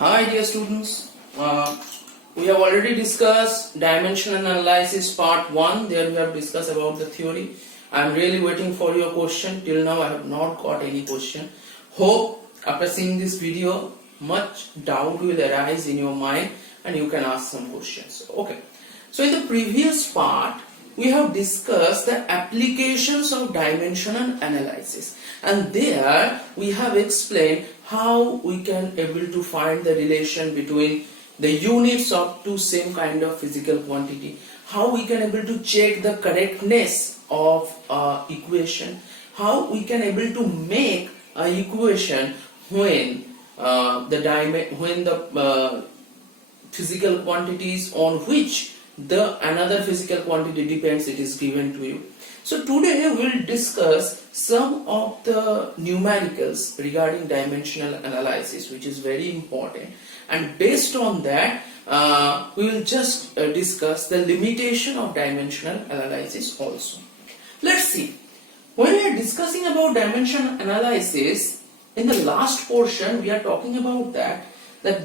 Hi dear students, we have already discussed dimensional analysis part 1. There we have discussed about the theory. I am really waiting for your question. Till now I have not got any question. Hope after seeing this video much doubt will arise in your mind and you can ask some questions. Okay. So in the previous part we have discussed the applications of dimensional analysis, and there we have explained how we can able to find the relation between the units of two same kind of physical quantity, how we can able to check the correctness of equation, how we can able to make a equation when the physical quantities on which the another physical quantity depends, it is given to you. So today we will discuss some of the numericals regarding dimensional analysis, which is very important, and based on that we will just discuss the limitation of dimensional analysis also. Let's see, when we are discussing about dimensional analysis, in the last portion we are talking about that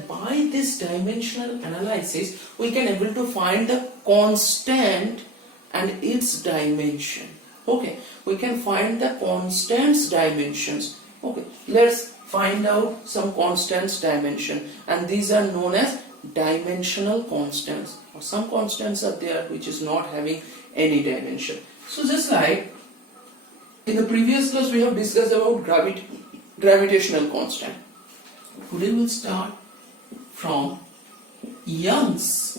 by this dimensional analysis we can able to find the constant and its dimension. Okay, we can find the constants dimensions. Okay, let's find out some constants dimension, and these are known as dimensional constants, or some constants are there which is not having any dimension. So just like in the previous class we have discussed about gravitational constant. Today we'll start from Young's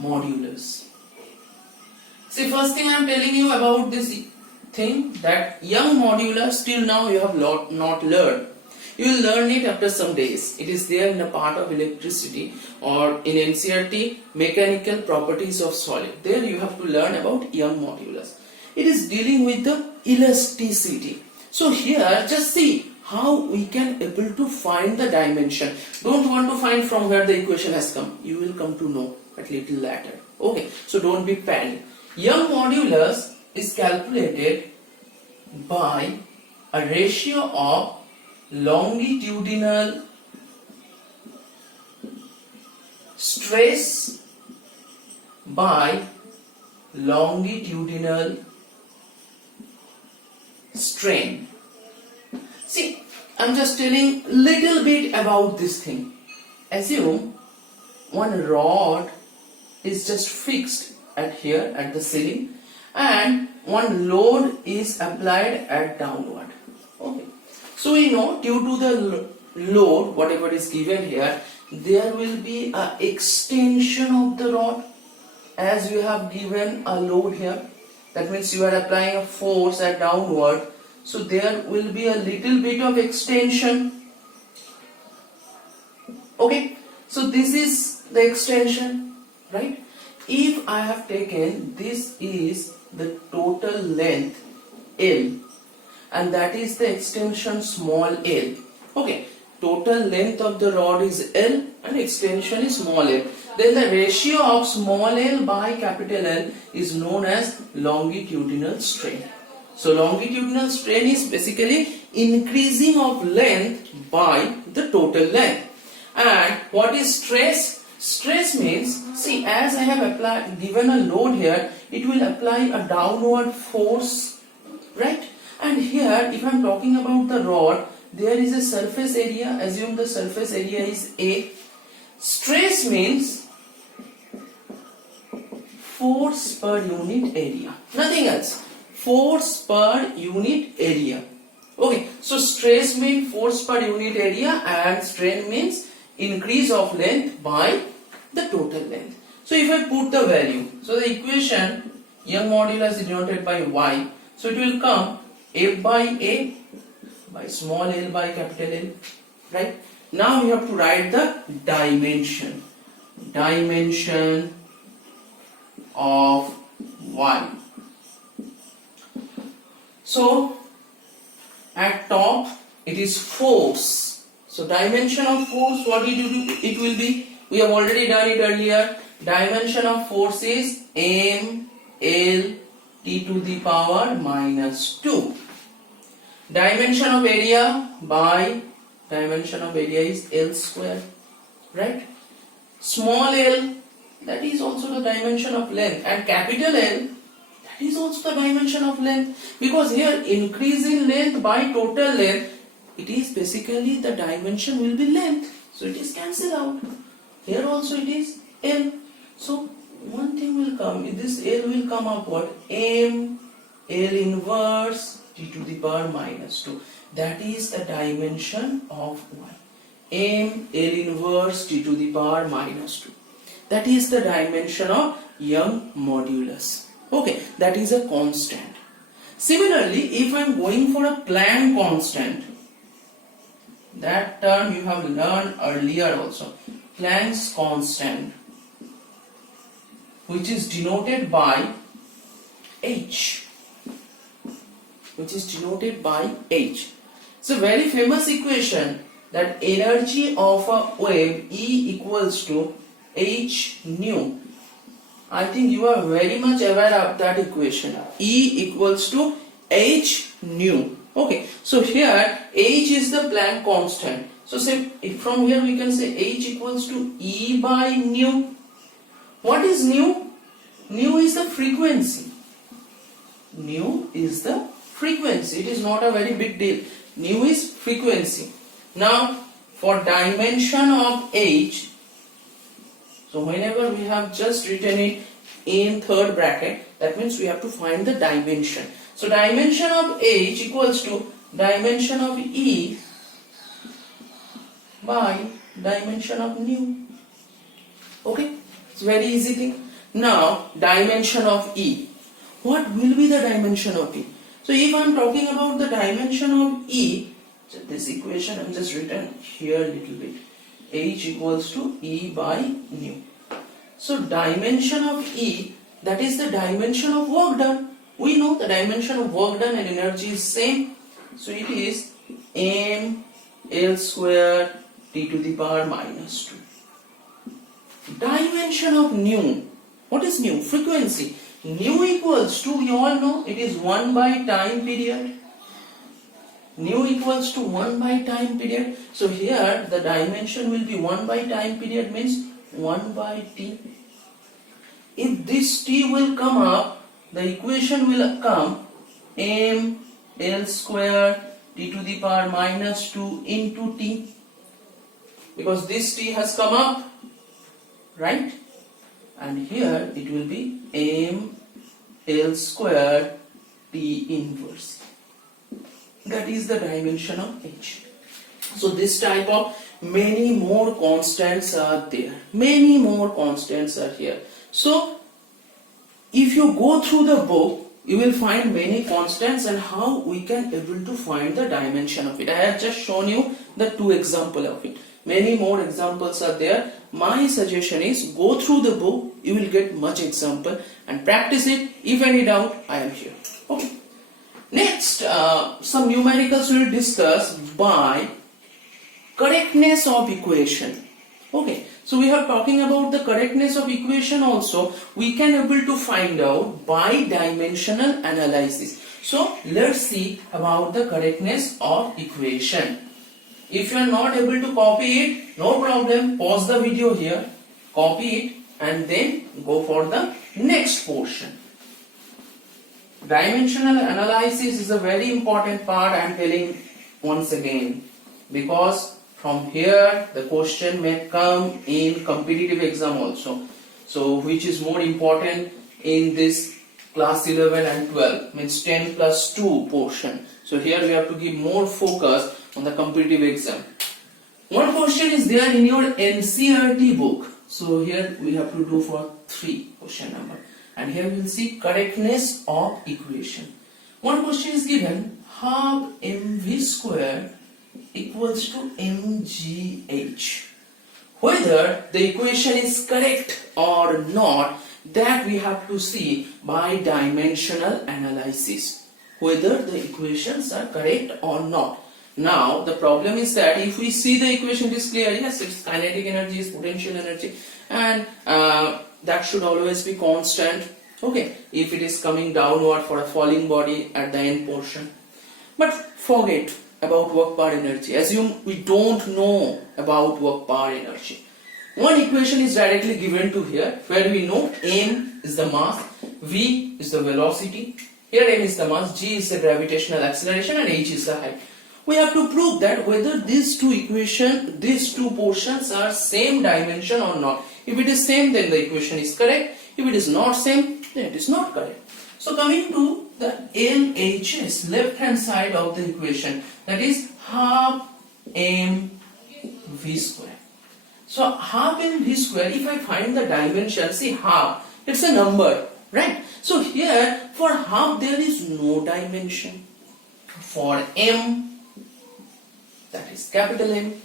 modulus. See, first thing I am telling you about this thing, that Young modulus till now you have not learned. You will learn it after some days. It is there in a part of electricity or in NCERT mechanical properties of solid. There you have to learn about Young modulus. It is dealing with the elasticity. So here just see how we can able to find the dimension. Don't want to find from where the equation has come. You will come to know at little later. Okay, so don't be panicked. Young modulus is calculated by a ratio of longitudinal stress by longitudinal strain. See, I'm just telling little bit about this thing. Assume one rod is just fixed at here at the ceiling and one load is applied at downward. Okay. So we know due to the load, whatever is given here, there will be an extension of the rod as you have given a load here. That means you are applying a force at downward. So there will be a little bit of extension. Okay, so this is the extension, right? If I have taken, this is the total length L and that is the extension small l. Okay, total length of the rod is L and extension is small l. Then the ratio of small l by capital L is known as longitudinal strain. So longitudinal strain is basically increasing of length by the total length. And what is stress? Stress means, see, as I have given a load here, it will apply a downward force, right? And here, if I am talking about the rod, there is a surface area. Assume the surface area is A. Stress means force per unit area, nothing else. Force per unit area. Okay, so stress means force per unit area and strain means increase of length by the total length. So if I put the value, so the equation Young modulus is denoted by Y, so it will come F by A by small l by capital L, right? Now we have to write the dimension of Y. So at top it is force. So dimension of force, what it will be? We have already done it earlier. Dimension of force is m l t to the power minus 2. Dimension of area by dimension of area is L square, right? Small l, that is also the dimension of length, and capital L, that is also the dimension of length, because here increase in length by total length, it is basically the dimension will be length, so it is cancelled out. Here also it is L, so one thing will come, this L will come upward, m L inverse t to the power minus 2, that is the dimension of y. M L inverse t to the power minus 2, that is the dimension of Young modulus. Okay, that is a constant. Similarly, if I am going for a Planck constant, that term you have learned earlier also, Planck's constant, which is denoted by H, which is denoted by H. It's a very famous equation that energy of a wave E equals to H nu. I think you are very much aware of that equation. E equals to H nu. Okay, so here H is the Planck constant. So say from here we can say H equals to E by nu. What is nu? Nu is the frequency. Nu is the frequency. It is not a very big deal. Nu is frequency. Now for dimension of H, so whenever we have just written it in third bracket, that means we have to find the dimension. So dimension of H equals to dimension of E by dimension of nu. Okay, it's very easy thing. Now dimension of E. What will be the dimension of E? So if I am talking about the dimension of E, so this equation I am just written here a little bit. H equals to E by nu. So dimension of E, that is the dimension of work done. We know the dimension of work done and energy is same. So it is m L square t to the power minus 2. Dimension of nu. What is nu? Frequency. Nu equals to, we all know, it is 1 by time period. Nu equals to 1 by time period. So here the dimension will be 1 by time period, means 1 by t. If this t will come up, the equation will come m L square t to the power minus 2 into t, because this t has come up, right? And here it will be m L square t inverse. That is the dimension of H. So this type of many more constants are there. Many more constants are here. So if you go through the book, you will find many constants and how we can able to find the dimension of it. I have just shown you the 2 examples of it. Many more examples are there. My suggestion is go through the book, you will get much example and practice it. If any doubt, I am here. Okay. Next, some numericals we will discuss by correctness of equation. Okay, so we are talking about the correctness of equation also. We can able to find out by dimensional analysis. So let's see about the correctness of equation. If you are not able to copy it, no problem. Pause the video here, copy it, and then go for the next portion. Dimensional analysis is a very important part, I am telling once again, because from here the question may come in competitive exam also. So which is more important in this class 11 and 12, means 10 plus 2 portion. So here we have to give more focus on the competitive exam. One question is there in your NCERT book. So here we have to do for 3 question number. And here we will see correctness of equation. One question is given, half mv square equals to mgh. Whether the equation is correct or not, that we have to see by dimensional analysis. Whether the equations are correct or not. Now the problem is that if we see the equation, it is clear, yes, it's kinetic energy, is potential energy, and that should always be constant. Okay, if it is coming downward for a falling body at the end portion. But forget, about work power energy. Assume we don't know about work power energy. One equation is directly given to here, where we know m is the mass, v is the velocity, here m is the mass, g is the gravitational acceleration, and h is the height. We have to prove that whether these two portions are same dimension or not. If it is same, then the equation is correct. If it is not same, then it is not correct. So coming to the LHS, left hand side of the equation, that is half mv square. So half mv square, if I find the dimension, see half, it's a number, right? So here for half there is no dimension. For m, that is capital M.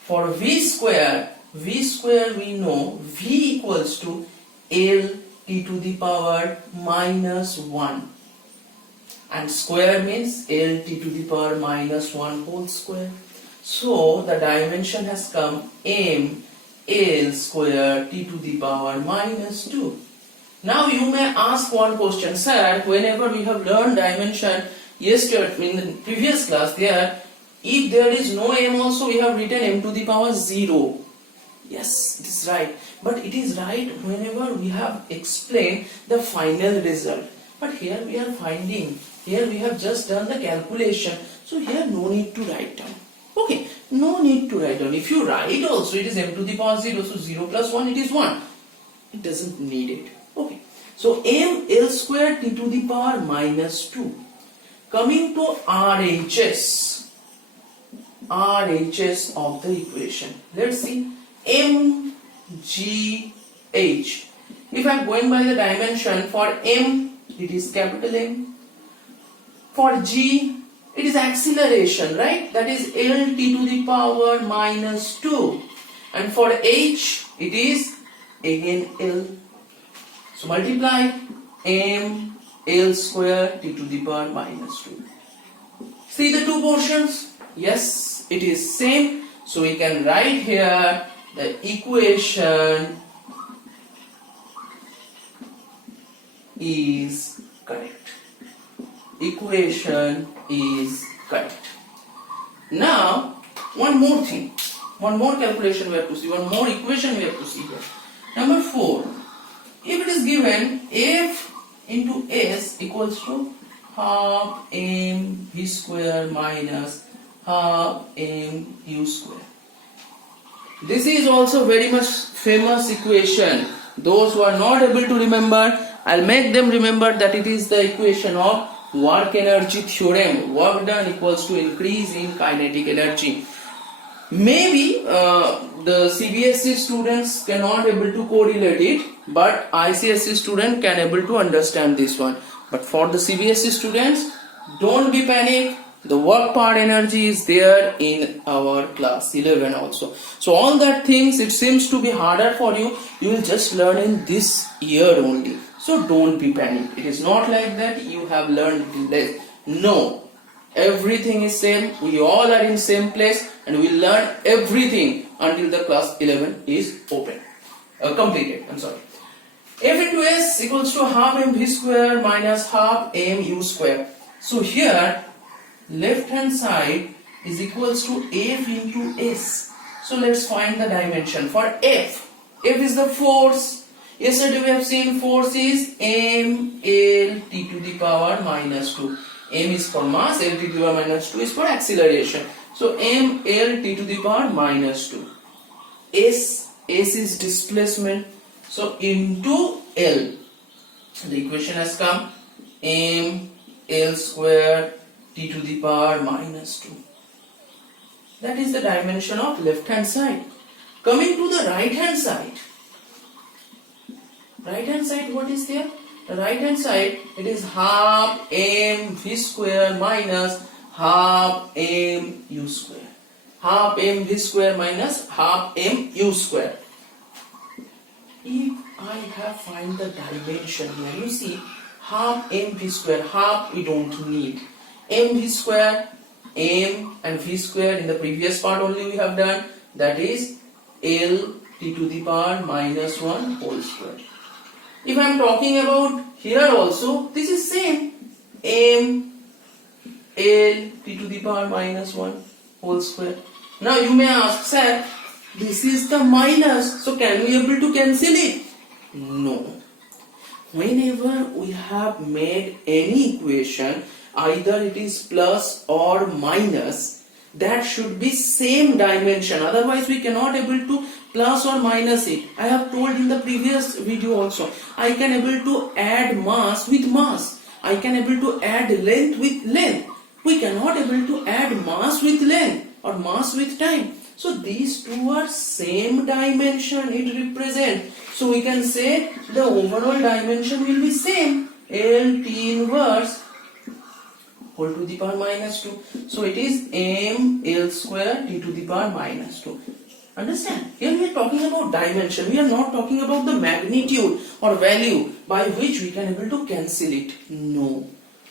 For v square we know v equals to L t to the power minus 1, and square means L t to the power minus 1 whole square. So the dimension has come m L square t to the power minus 2. Now you may ask one question, sir, whenever we have learned dimension yesterday in the previous class, there if there is no m also we have written m to the power 0. Yes, it is right, but it is right whenever we have explained the final result. But here we are finding, here we have just done the calculation, so here no need to write down. Okay, no need to write down. If you write also, it is m to the power 0, so 0 plus 1, it is 1. It doesn't need it. Okay, so m L square t to the power minus 2. Coming to RHS of the equation. Let's see, m g h. If I am going by the dimension, for m it is capital M, for g it is acceleration, right? That is L t to the power minus 2, and for h it is again L. So multiply m L square t to the power minus 2. See the two portions? Yes, it is same. So we can write here the equation is correct. Equation is correct. Now, one more thing, one more calculation we have to see, one more equation we have to see here. Number 4. If it is given f into s equals to half m v square minus half m u square. This is also very much famous equation. Those who are not able to remember, I'll make them remember that it is the equation of work energy theorem. Work done equals to increase in kinetic energy. Maybe the CBSE students cannot able to correlate it, but ICSE student can able to understand this one. But for the CBSE students, don't be panic. The work power energy is there in our class 11 also. So all that things, it seems to be harder for you, you will just learn in this year only. So don't be panic. It is not like that you have learned less. No, everything is same. We all are in same place, and we learn everything until the class 11 is open, completed. I'm sorry. F into S equals to half mv square minus half mu square. So here left hand side is equals to F into S. So let's find the dimension. For F is the force. Yesterday we have seen force is m L t to the power minus 2. M is for mass, L t to the power minus 2 is for acceleration. So m L t to the power minus 2. S is displacement. So into L. The equation has come m L square t to the power minus 2. That is the dimension of left hand side. Coming to the right hand side. Right hand side, what is there? The right hand side, it is half m v square minus half m u square. Half m v square minus half m u square. If I have find the dimension here, you see half m v square, half we don't need. M v square, m and v square in the previous part only we have done, that is L t to the power minus 1 whole square. If I am talking about here also, this is same, m L t to the power minus 1 whole square. Now you may ask, sir, this is the minus, so can we able to cancel it? No. Whenever we have made any equation, either it is plus or minus, that should be same dimension, otherwise we cannot able to plus or minus it. I have told in the previous video also, I can able to add mass with mass, I can able to add length with length. We cannot able to add mass with length or mass with time. So these two are same dimension it represent. So we can say the overall dimension will be same, L T inverse whole to the power minus 2. So it is m L square t to the power minus 2. Understand? Here we are talking about dimension. We are not talking about the magnitude or value by which we can able to cancel it. No.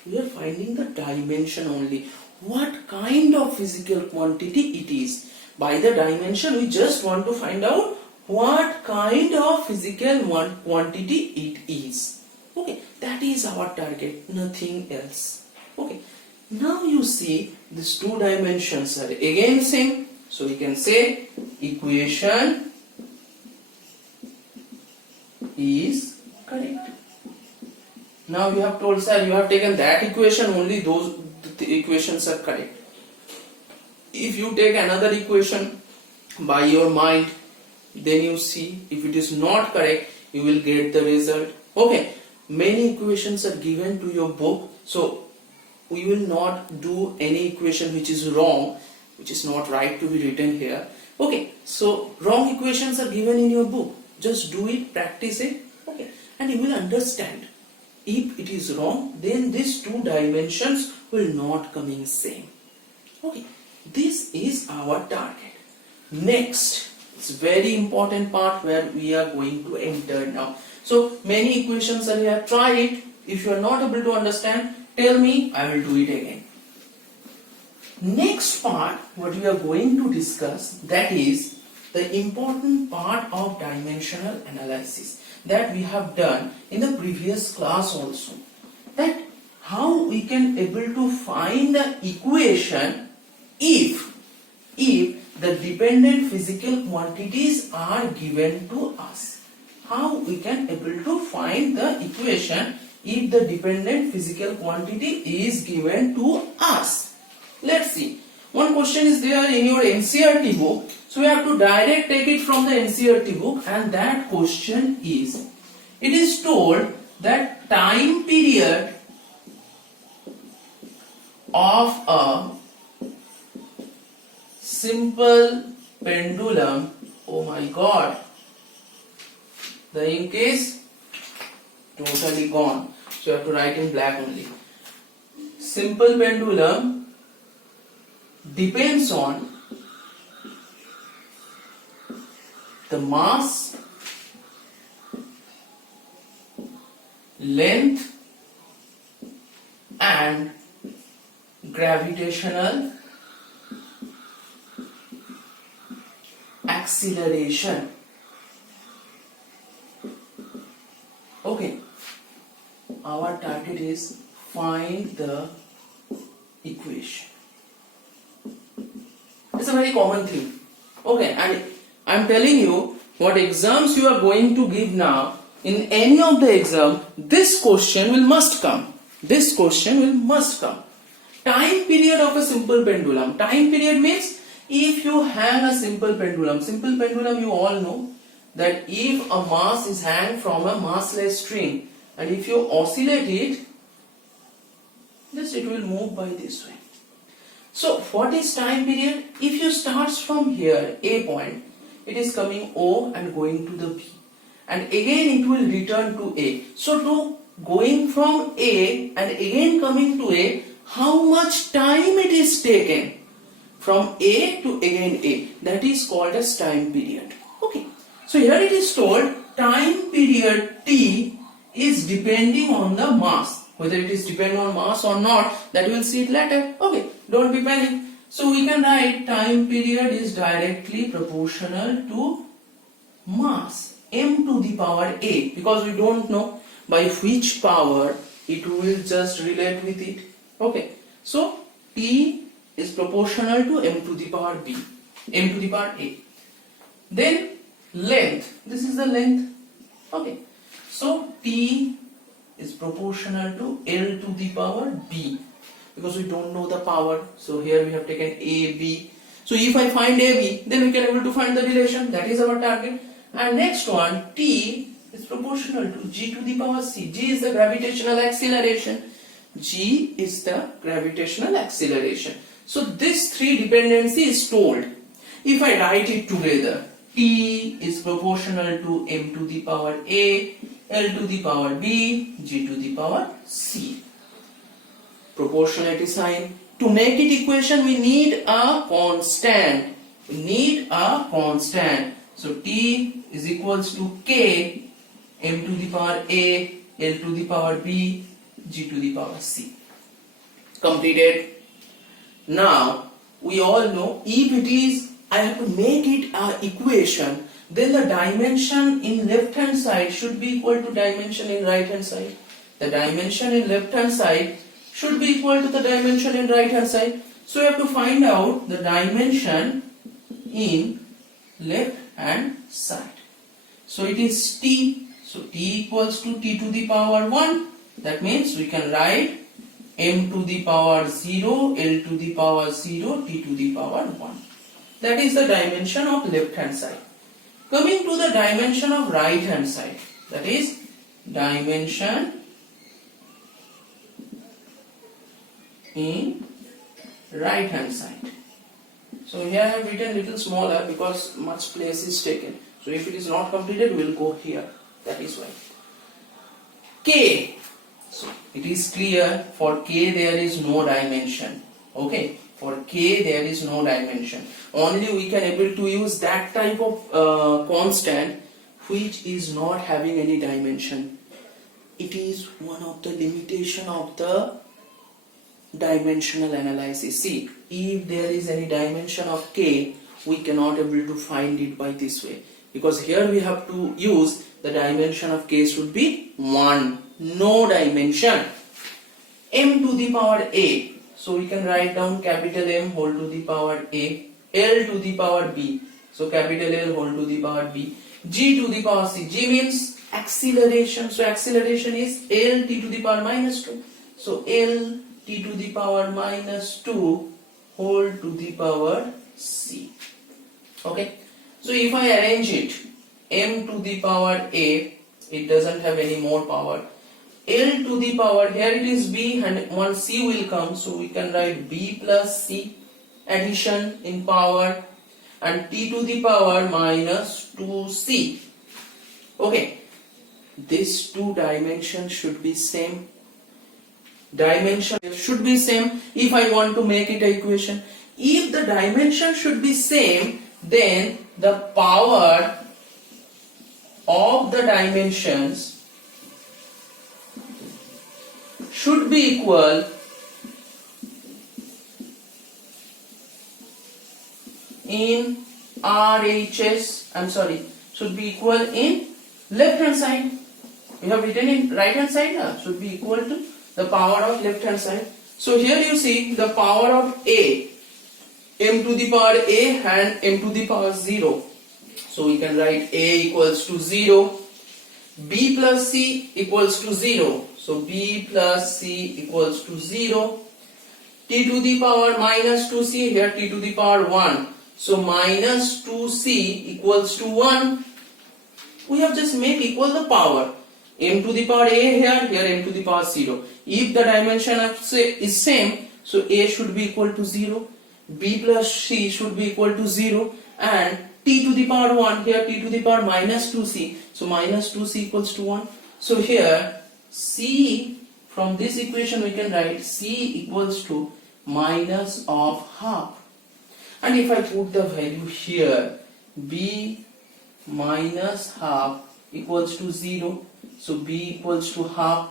We are finding the dimension only. What kind of physical quantity it is. By the dimension we just want to find out what kind of physical quantity it is. Okay, that is our target, nothing else. Okay, now you see these two dimensions are again same. So we can say equation is correct. Now you have told, sir, you have taken that equation, only those the equations are correct. If you take another equation by your mind, then you see if it is not correct, you will get the result. Okay, many equations are given to your book, so we will not do any equation which is wrong, which is not right to be written here. Okay, so wrong equations are given in your book. Just do it, practice it, okay, and you will understand. If it is wrong, then these two dimensions will not coming same. Okay, this is our target. Next, it's very important part where we are going to enter now. So many equations are here. Try it. If you are not able to understand, tell me, I will do it again. Next part, what we are going to discuss, that is the important part of dimensional analysis that we have done in the previous class also. That how we can able to find the equation if the dependent physical quantities are given to us. How we can able to find the equation if the dependent physical quantity is given to us. Let's see. One question is there in your NCERT book. So we have to direct take it from the NCERT book, and that question is, it is told that time period of a simple pendulum, oh my god, the ink is totally gone, so you have to write in black only. Simple pendulum depends on the mass, length and gravitational acceleration. Okay, our target is find the equation. It's a very common thing. Okay, and I'm telling you what exams you are going to give now. In any of the exam, this question will must come. This question will must come. Time period of a simple pendulum. Time period means if you hang a simple pendulum you all know that if a mass is hanged from a massless string and if you oscillate it, just it will move by this way. So what is time period? If you starts from here, A point, it is coming O and going to the B, and again it will return to A. So to going from A and again coming to A, how much time it is taken from A to again A, that is called as time period. Okay, so here it is told time period T is depending on the mass. Whether it is depending on mass or not, that we will see it later. Okay, don't be panic. So we can write time period is directly proportional to mass, m to the power A, because we don't know by which power it will just relate with it. Okay, so T is proportional to m to the power b, m to the power a. Then length, this is the length. Okay, so T is proportional to L to the power b, because we don't know the power, so here we have taken AB. So if I find AB, then we can able to find the relation. That is our target. And next one, T is proportional to G to the power C. G is the gravitational acceleration. G is the gravitational acceleration. So this three dependency is told. If I write it together, T is proportional to m to the power A, L to the power B, G to the power C. Proportionality sign. To make it equation, we need a constant. We need a constant. So T is equals to K, m to the power A, L to the power B, G to the power C. Completed. Now we all know if it is, I have to make it a equation, then the dimension in left hand side should be equal to dimension in right hand side. The dimension in left hand side should be equal to the dimension in right hand side. So we have to find out the dimension in left hand side. So it is T. So T equals to T to the power 1. That means we can write m to the power 0, L to the power 0, T to the power 1. That is the dimension of left hand side. Coming to the dimension of right hand side, that is dimension in right hand side. So here I have written little smaller because much place is taken. So if it is not completed, we will go here. That is why. K. So it is clear, for K there is no dimension. Okay. For K there is no dimension. Only we can able to use that type of constant which is not having any dimension. It is one of the limitation of the dimensional analysis. See, if there is any dimension of K, we cannot able to find it by this way, because here we have to use the dimension of K should be 1, no dimension. M to the power A, so we can write down capital M whole to the power A, L to the power B, so capital L whole to the power B, G to the power C. G means acceleration, so acceleration is L T to the power minus 2, so L T to the power minus 2 whole to the power C. Okay, so if I arrange it, m to the power A, it doesn't have any more power. L to the power, here it is B and one C will come, so we can write B plus C, addition in power, and T to the power minus 2C. Okay, these two dimensions should be same. Dimension should be same if I want to make it an equation. If the dimension should be same, then the power of the dimensions should be equal in RHS, should be equal in left hand side. We have written in right hand side, should be equal to the power of left hand side. So here you see the power of A, m to the power A and m to the power 0. So we can write A equals to 0, B plus C equals to 0. So B plus C equals to 0. T to the power minus 2C, here T to the power 1. So minus 2C equals to 1. We have just made equal the power. M to the power A here m to the power 0. If the dimension of is same, so A should be equal to 0, B plus C should be equal to 0, and T to the power 1, here T to the power minus 2C, so minus 2C equals to 1. So here C, from this equation we can write C equals to minus of half. And if I put the value here, B minus half equals to 0, so B equals to half,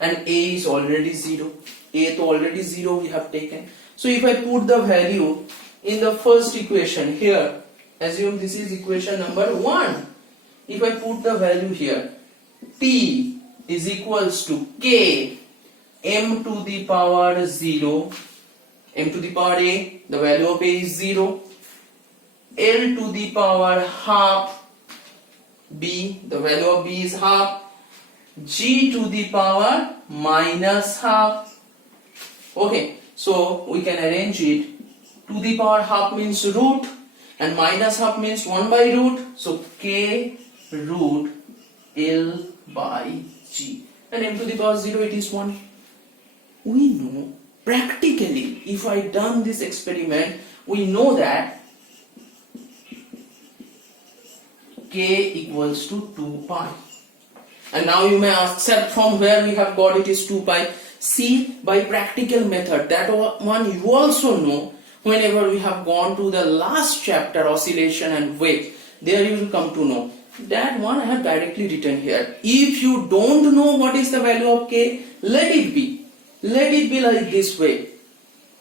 and A is already 0. A to already 0 we have taken. So if I put the value in the first equation here, assume this is equation number 1. If I put the value here, T is equals to K m to the power 0 m to the power a, the value of a is 0. L to the power half b, the value of b is half. G to the power minus half. Okay, so we can arrange it. To the power half means root and minus half means 1 by root. So k root L by G. And m to the power 0, it is 1. We know practically, if I done this experiment, we know that k equals to 2 pi. And now you may ask, sir, from where we have got it is 2 pi? See, by practical method, that one you also know. Whenever we have gone to the last chapter, oscillation and wave, there you will come to know. That one I have directly written here. If you don't know what is the value of k, let it be. Let it be like this way.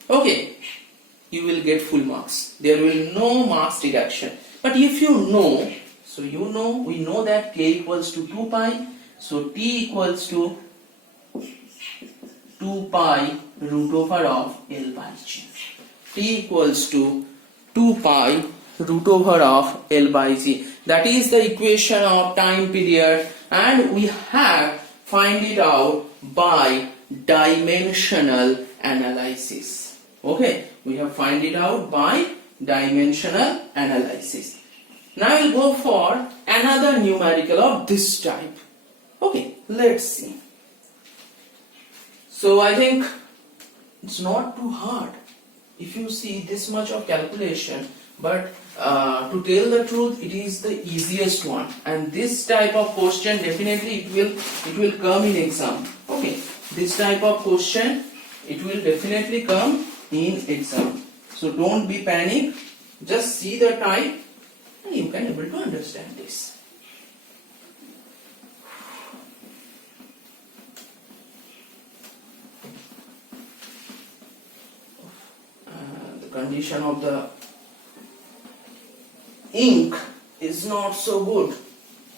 Okay, you will get full marks. There will no marks deduction. But if you know, so you know, we know that k equals to 2 pi. So t equals to 2 pi root over of L by G. T equals to 2 pi root over of L by G. That is the equation of time period, and we have find it out by dimensional analysis. Okay, we have find it out by dimensional analysis. Now we'll go for another numerical of this type. Okay, let's see. So I think it's not too hard if you see this much of calculation, but to tell the truth, it is the easiest one, and this type of question definitely it will come in exam. Okay, this type of question it will definitely come in exam. So don't be panic, just see the type and you can able to understand this. Condition of the ink is not so good,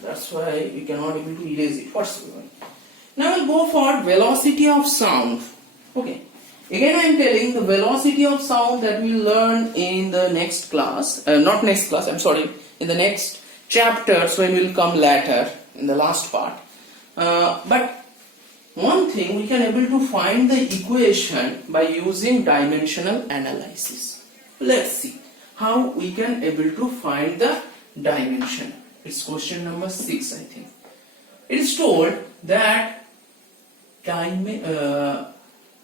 that's why we cannot able to erase it. What's going? Now we'll go for velocity of sound. Okay, again I am telling the velocity of sound that we will learn in the next class, not next class, I'm sorry, in the next chapter, so it will come later in the last part. But one thing, we can able to find the equation by using dimensional analysis. Let's see how we can able to find the dimension. It's question number 6, I think. It is told that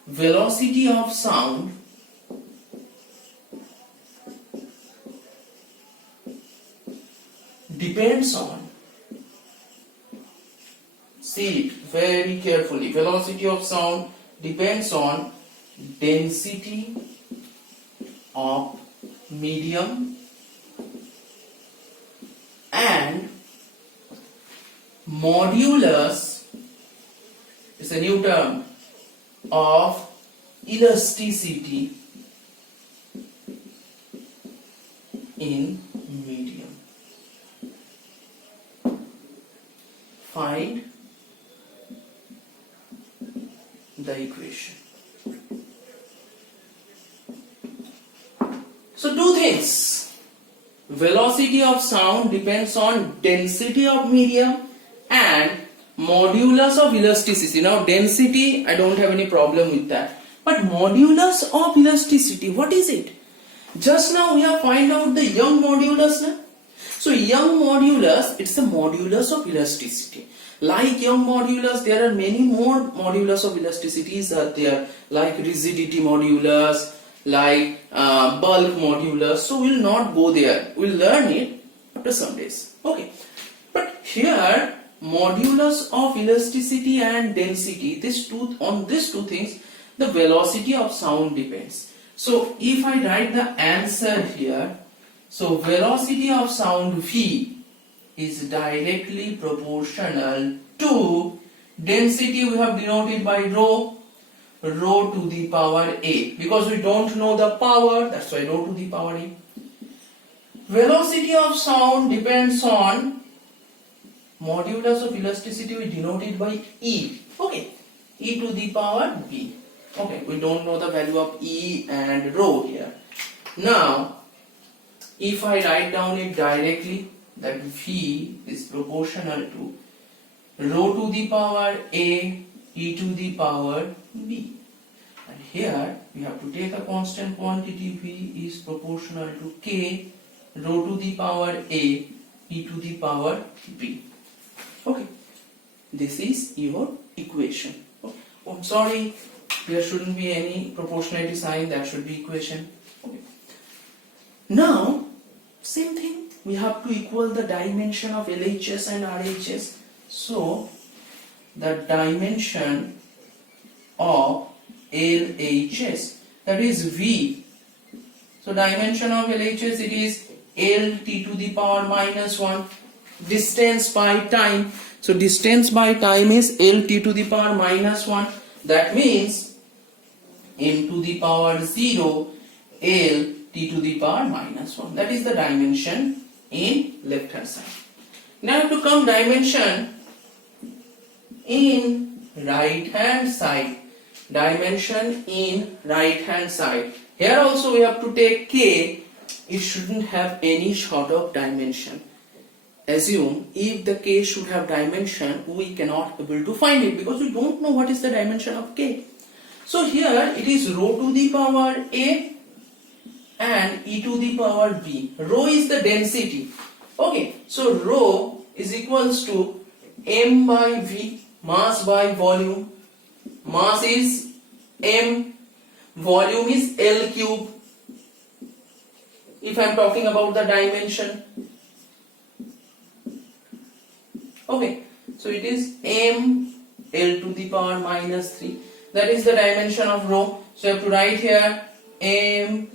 velocity of sound depends on, see it very carefully, velocity of sound depends on density of medium and modulus, is a new term, of elasticity in medium. Find the equation. So two things, velocity of sound depends on density of medium and modulus of elasticity. Now density, I don't have any problem with that, but modulus of elasticity, what is it? Just now we have find out the Young modulus. Na? So Young modulus, it's the modulus of elasticity. Like Young modulus, there are many more modulus of elasticities are there, like rigidity modulus, like bulk modulus. So we'll not go there. We'll learn it after some days. Okay. But here, modulus of elasticity and density, on these two things, the velocity of sound depends. So if I write the answer here, so velocity of sound V is directly proportional to density, we have denoted by rho to the power A, because we don't know the power, that's why rho to the power A. Velocity of sound depends on modulus of elasticity, we denoted by E. Okay, E to the power B. Okay, we don't know the value of E and rho here. Now, if I write down it directly, that V is proportional to rho to the power A e to the power B. And here we have to take a constant quantity V is proportional to K rho to the power A e to the power B. Okay, this is your equation. Okay. Oh, I'm sorry, there shouldn't be any proportionality sign, that should be equation. Okay. Now, same thing, we have to equal the dimension of LHS and RHS. So, the dimension of LHS, that is V. So, dimension of LHS, it is L T to the power minus 1. Distance by time. So, distance by time is L T to the power minus 1. That means M to the power 0 L T to the power minus 1. That is the dimension in left hand side. Now to come dimension in right hand side. Dimension in right hand side. Here also we have to take K. It shouldn't have any sort of dimension. Assume if the K should have dimension, we cannot able to find it because we don't know what is the dimension of K. So here it is rho to the power A and e to the power B. Rho is the density. Okay, so rho is equals to m by V, mass by volume. Mass is m, volume is L cube. If I am talking about the dimension. Okay, so it is m L to the power minus 3. That is the dimension of rho. So you have to write here m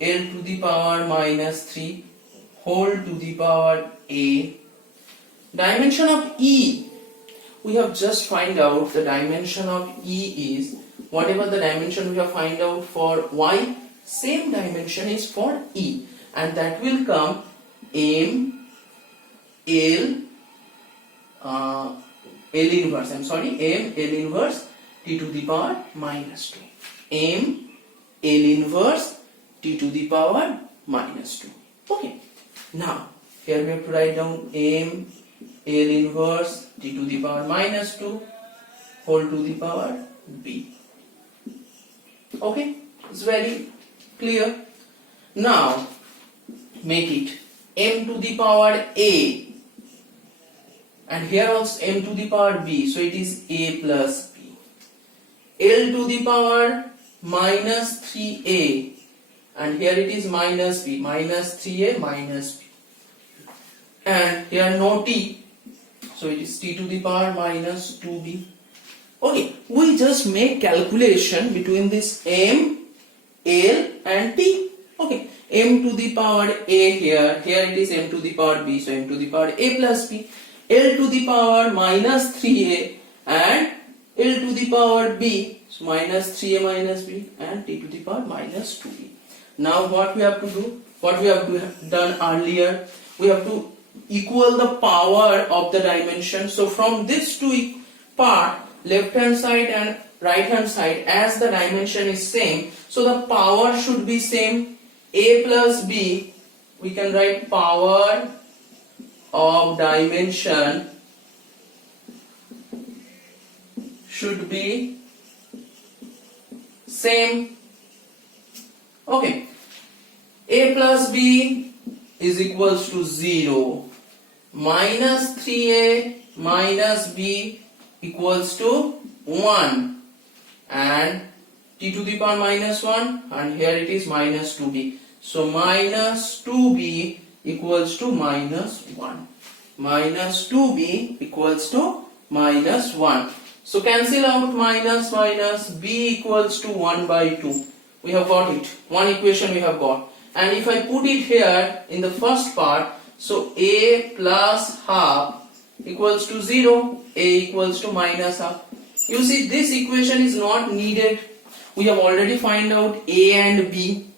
L to the power minus 3 whole to the power A. Dimension of E. We have just find out the dimension of E is whatever the dimension we have find out for Y, same dimension is for E, and that will come m L L inverse. I'm sorry, m L inverse T to the power minus 2. M L inverse T to the power minus 2. Okay. Now, here we have to write down m L inverse T to the power minus 2 whole to the power B. Okay. It's very clear. Now, make it m to the power A. And here also m to the power B. So, it is A plus B. L to the power minus 3A. And here it is minus B, minus 3A minus B. And here no T, so it is T to the power minus 2B. Okay, we just make calculation between this M, L and T. Okay, M to the power A here it is M to the power B, so M to the power A plus B. L to the power minus 3A and L to the power B, so minus 3A minus B and T to the power minus 2B. Now what we have to do, what we have done earlier, we have to equal the power of the dimension. So from this two part, left hand side and right hand side, as the dimension is same, so the power should be same. A plus B, we can write power of dimension should be same. Okay, A plus B is equals to 0, minus 3A minus B equals to 1, and T to the power minus 1, and here it is minus 2B. So minus 2B equals to minus 1. Minus 2B equals to minus 1. So cancel out minus minus, B equals to 1 by 2. We have got it. One equation we have got. And if I put it here in the first part, so A plus half equals to 0, A equals to minus half. You see, this equation is not needed. We have already find out A and B.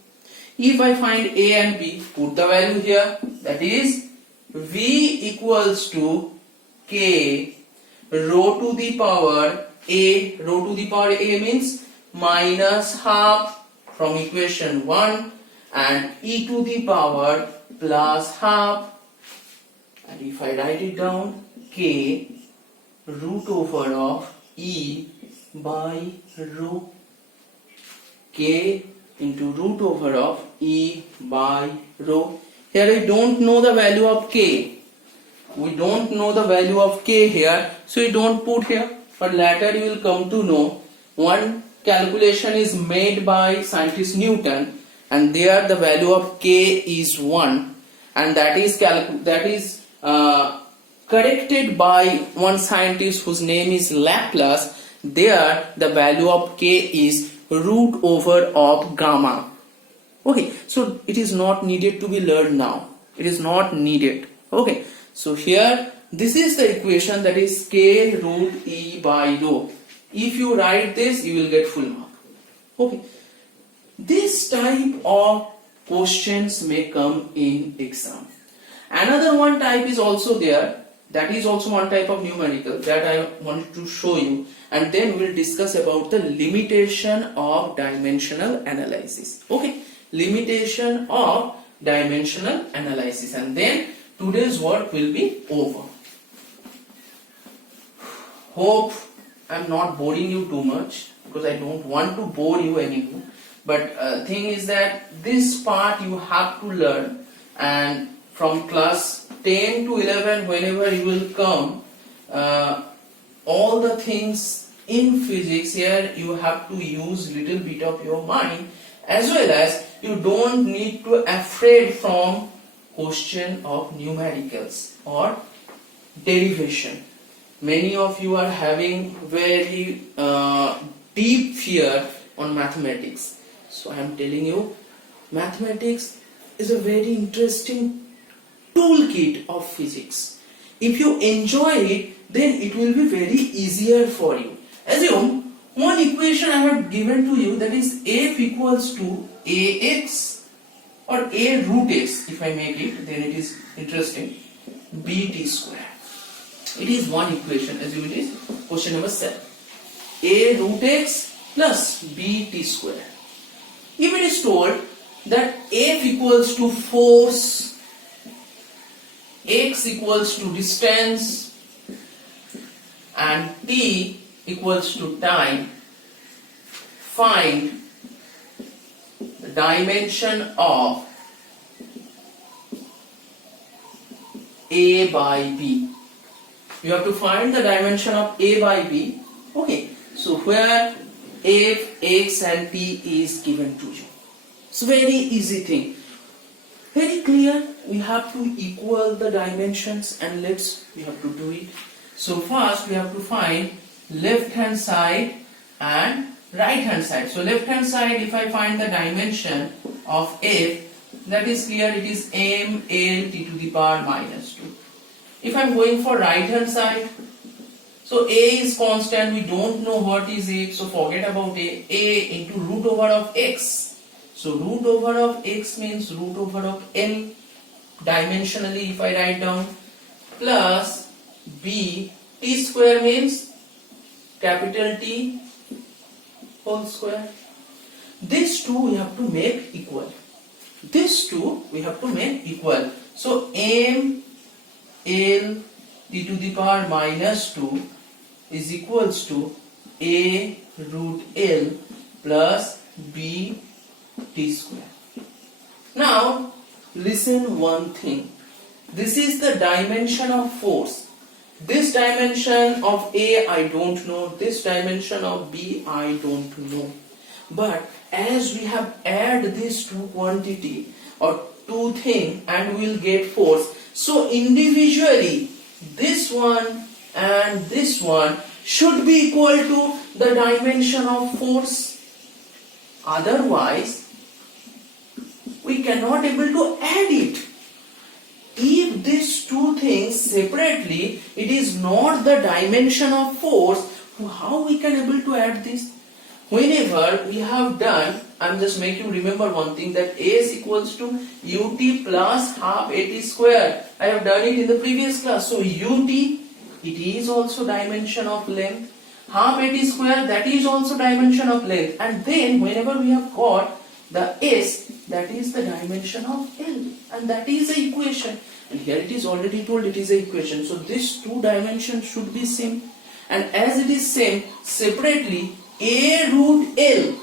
If I find A and B, put the value here. That is V equals to K rho to the power A. Rho to the power A means minus half from equation 1 and e to the power plus half, and if I write it down, k root over of e by rho, k into root over of e by rho. Here I don't know the value of k. We don't know the value of k here, so we don't put here, but later you will come to know. One calculation is made by scientist Newton, and there the value of k is 1, and that is corrected by one scientist whose name is Laplace. There the value of k is root over of gamma. Okay, so it is not needed to be learned now. It is not needed. Okay, so here this is the equation, that is k root e by rho. If you write this, you will get full mark. Okay, this type of questions may come in exam. Another one type is also there. That is also one type of numerical that I wanted to show you, and then we will discuss about the limitation of dimensional analysis. Okay, limitation of dimensional analysis, and then today's work will be over. Hope I'm not boring you too much, because I don't want to bore you anymore. But thing is that this part you have to learn, and from class 10 to 11, whenever you will come, all the things in physics here you have to use little bit of your mind, as well as you don't need to afraid from question of numericals or derivation. Many of you are having very deep fear on mathematics. So I am telling you, mathematics is a very interesting toolkit of physics. If you enjoy it, then it will be very easier for you. Assume one equation I have given to you, that is f equals to ax or a root x. If I make it, then it is interesting. bt square. It is one equation. Assume it is question number 7. A root x plus bt square. If it is told that f equals to force, x equals to distance, and t equals to time, find the dimension of a by b. You have to find the dimension of a by b. Okay, so where f, x and t is given to you. It's a very easy thing. Very clear. We have to equal the dimensions, and we have to do it. So first we have to find left hand side and right hand side. So left hand side, if I find the dimension of f, that is clear, it is m l t to the power minus 2. If I am going for right hand side, so a is constant, we don't know what is a, so forget about a into root over of x. So root over of x means root over of l, dimensionally if I write down, plus b, t square means capital T whole square. These two we have to make equal. These two we have to make equal. So m l t to the power minus 2 is equals to a root l plus b t square. Now listen one thing. This is the dimension of force. This dimension of A I don't know. This dimension of B I don't know. But as we have added these two quantity or two things, and we will get force. So individually this one and this one should be equal to the dimension of force. Otherwise we cannot able to add it. If these two things separately, it is not the dimension of force, how we can able to add this? Whenever we have done, I'm just make you remember one thing, that a is equals to ut plus half at square. I have done it in the previous class. So ut, it is also dimension of length. half at square, that is also dimension of length, and then whenever we have got the S, that is the dimension of L, and that is the equation. And here it is already told it is a equation, so these two dimensions should be same. And as it is same, separately a root L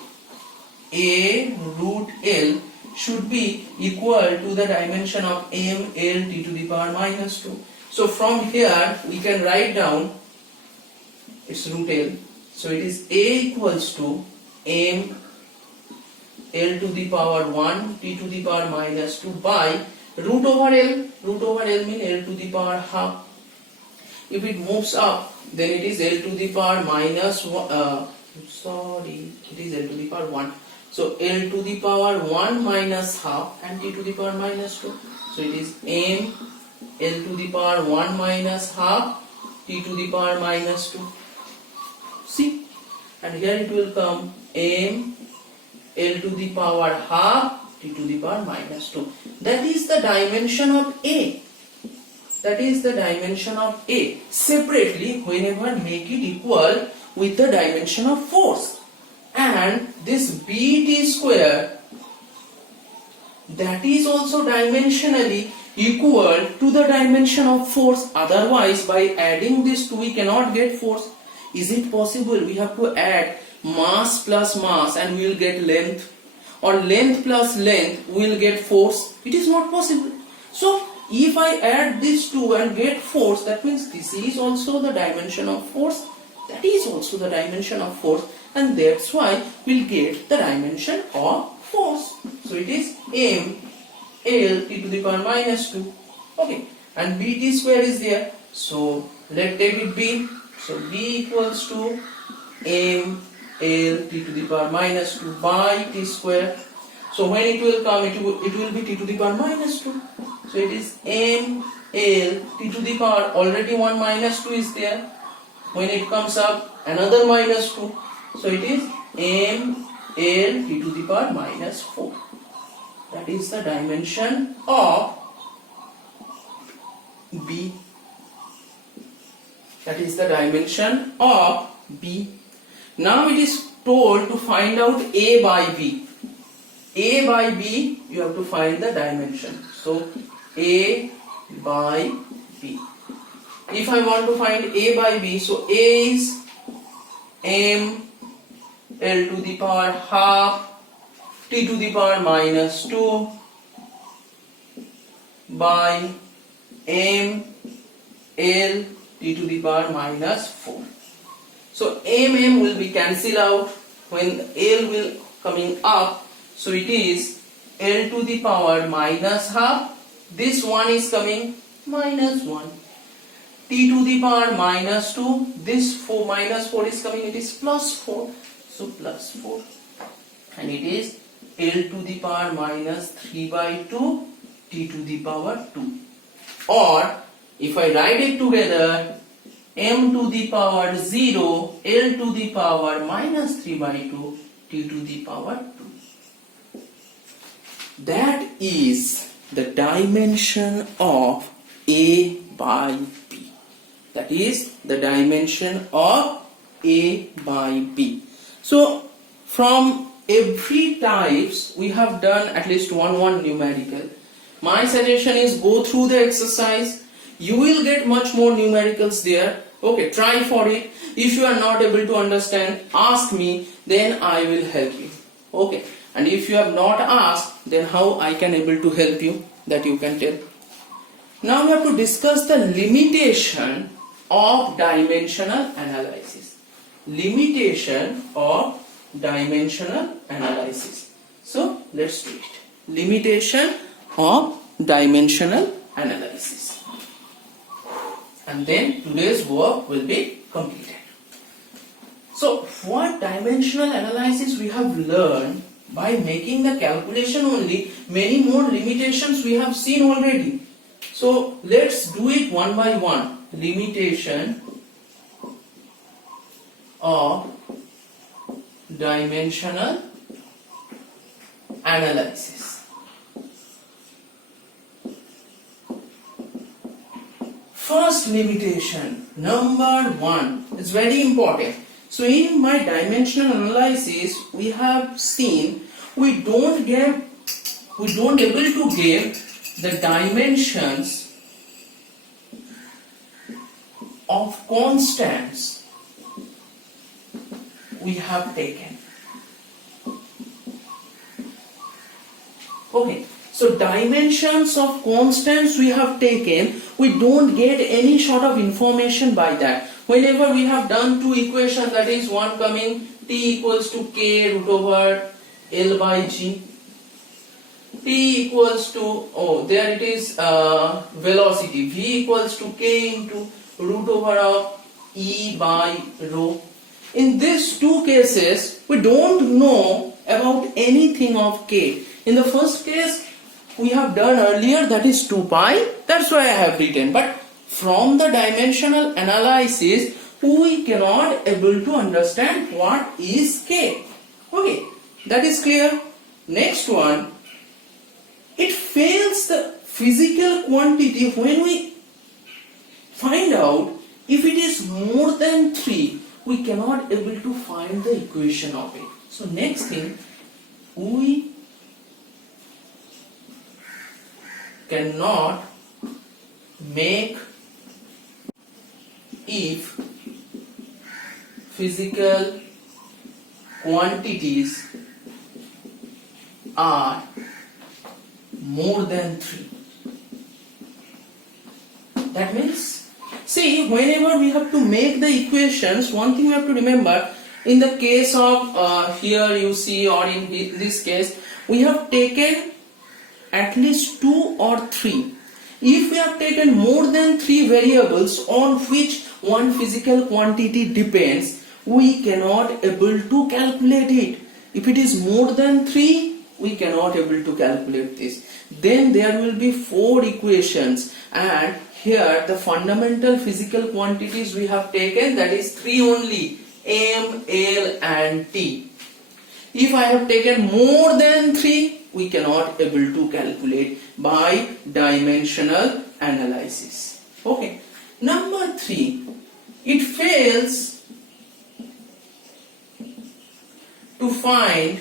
should be equal to the dimension of m L t to the power minus 2. So from here we can write down its root L. So it is a equals to m L to the power 1 t to the power minus 2 by root over L. Root over L means L to the power half. If it moves up, then it is L to the power minus 1. It is L to the power 1. So L to the power 1 minus half and t to the power minus 2. So it is m L to the power 1 minus half t to the power minus 2. See, and here it will come m L to the power half t to the power minus 2. That is the dimension of A. That is the dimension of A. Separately, whenever make it equal with the dimension of force. And this BT square, that is also dimensionally equal to the dimension of force. Otherwise, by adding these two, we cannot get force. Is it possible? We have to add mass plus mass and we will get length, or length plus length we will get force. It is not possible. So if I add these two and get force, that means this is also the dimension of force, that is also the dimension of force, and that's why we'll get the dimension of force. So it is m L t to the power minus 2. Okay, and bt square is there, so let's take it b. So b equals to m L t to the power minus 2 by t square. So when it will come, it will be t to the power minus 2. So it is m L t to the power, already 1 minus 2 is there. When it comes up, another minus 2. So it is m L t to the power minus 4. That is the dimension of B. That is the dimension of B. Now it is told to find out A by B. A by B, you have to find the dimension. So A by B. If I want to find A by B, so A is m L to the power half t to the power minus 2 by m L t to the power minus 4. So m will be cancelled out when L will coming up. So it is L to the power minus half. This one is coming minus 1. T to the power minus 2. This 4 minus 4 is coming. It is plus 4. So plus 4. And it is L to the power minus 3 by 2. T to the power 2. Or if I write it together, m to the power 0, L to the power minus 3 by 2, t to the power 2. That is the dimension of A by B. That is the dimension of A by B. So from every types we have done at least one numerical. My suggestion is go through the exercise. You will get much more numericals there. Okay, try for it. If you are not able to understand, ask me, then I will help you. Okay, and if you have not asked, then how I can able to help you, that you can tell. Now we have to discuss the limitation of dimensional analysis. Limitation of dimensional analysis. So let's do it. Limitation of dimensional analysis. And then today's work will be completed. So what dimensional analysis we have learned by making the calculation only, many more limitations we have seen already. So let's do it one by one. Limitation of dimensional analysis. First limitation, number 1, is very important. So in my dimensional analysis, we have seen we don't able to give the dimensions of constants we have taken. Okay, so dimensions of constants we have taken, we don't get any sort of information by that. Whenever we have done two equations, that is one coming t equals to k root over L by G, t equals to, there it is velocity, v equals to k into root over of E by rho. In these two cases, we don't know about anything of k. In the first case, we have done earlier, that is 2 pi, that's why I have written. But from the dimensional analysis, we cannot able to understand what is k. Okay, that is clear. Next one, it fails the physical quantity when we find out if it is more than 3, we cannot able to find the equation of it. So next thing, we cannot make if physical quantities are more than 3. That means, see, whenever we have to make the equations, one thing we have to remember, in the case of here you see, or in this case, we have taken at least 2 or 3. If we have taken more than 3 variables on which one physical quantity depends, we cannot able to calculate it. If it is more than 3, we cannot able to calculate this. Then there will be 4 equations, and here the fundamental physical quantities we have taken, that is 3 only, m, l and t. If I have taken more than 3, we cannot able to calculate by dimensional analysis. Okay. Number 3, it fails to find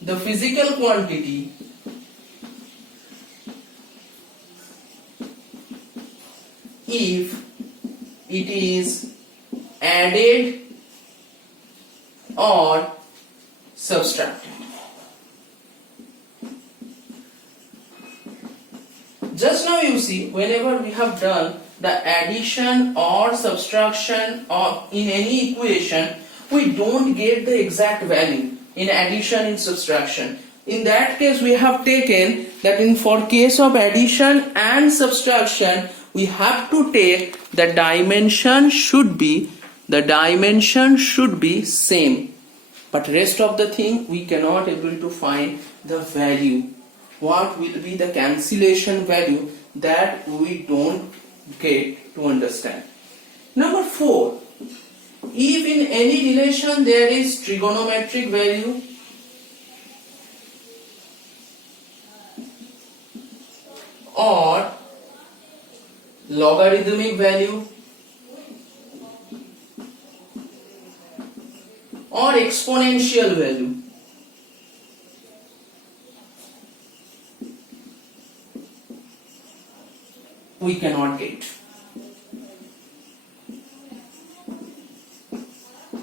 the physical quantity if it is added or subtracted. Just now you see, whenever we have done the addition or subtraction of in any equation, we don't get the exact value in addition, in subtraction. In that case, we have taken that for case of addition and subtraction, we have to take the dimension should be same, but rest of the thing we cannot able to find the value. What will be the cancellation value, that we don't get to understand. Number 4, if in any relation there is trigonometric value or logarithmic value or exponential value, we cannot get.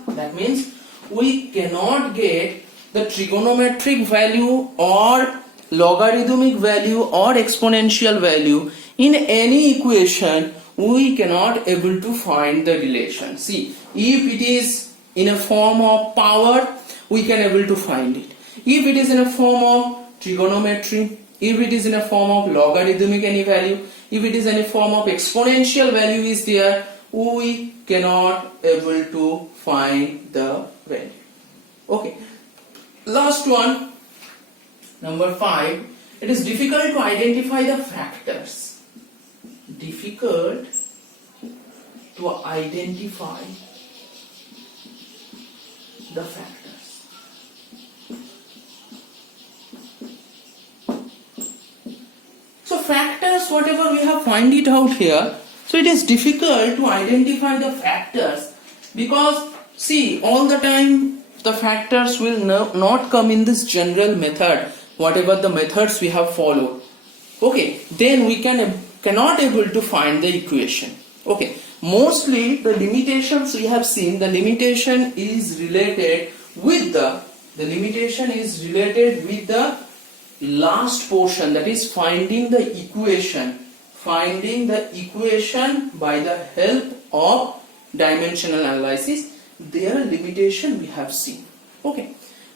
That means we cannot get the trigonometric value or logarithmic value or exponential value in any equation. We cannot able to find the relation. See, if it is in a form of power, we can able to find it. If it is in a form of trigonometry, if it is in a form of logarithmic any value, if it is in a form of exponential value is there, we cannot able to find the value. Okay, last one, number 5. It is difficult to identify the factors. Difficult to identify the factors. So factors, whatever we have find it out here, So it is difficult to identify the factors because see, all the time the factors will not come in this general method, whatever the methods we have followed. Okay, then we cannot able to find the equation. Okay, mostly the limitations we have seen, the limitation is related with the last portion, that is finding the equation by the help of dimensional analysis. Their limitation we have seen. Okay,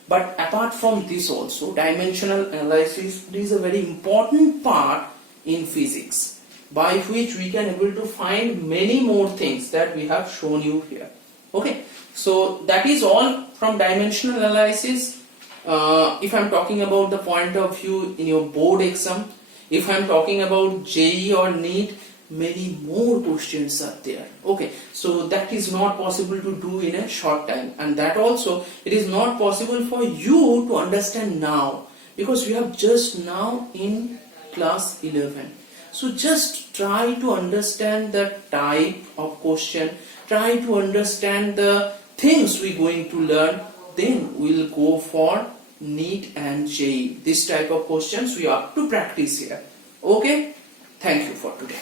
but apart from this also, dimensional analysis is a very important part in physics, by which we can able to find many more things that we have shown you here. Okay, so that is all from dimensional analysis. If I am talking about the point of view in your board exam, if I am talking about JEE or NEET, many more questions are there. Okay, so that is not possible to do in a short time, and that also it is not possible for you to understand now, because we have just now in class 11. So just try to understand the type of question, try to understand the things we going to learn, then we will go for NEET and JEE. This type of questions we have to practice here. Okay, thank you for today.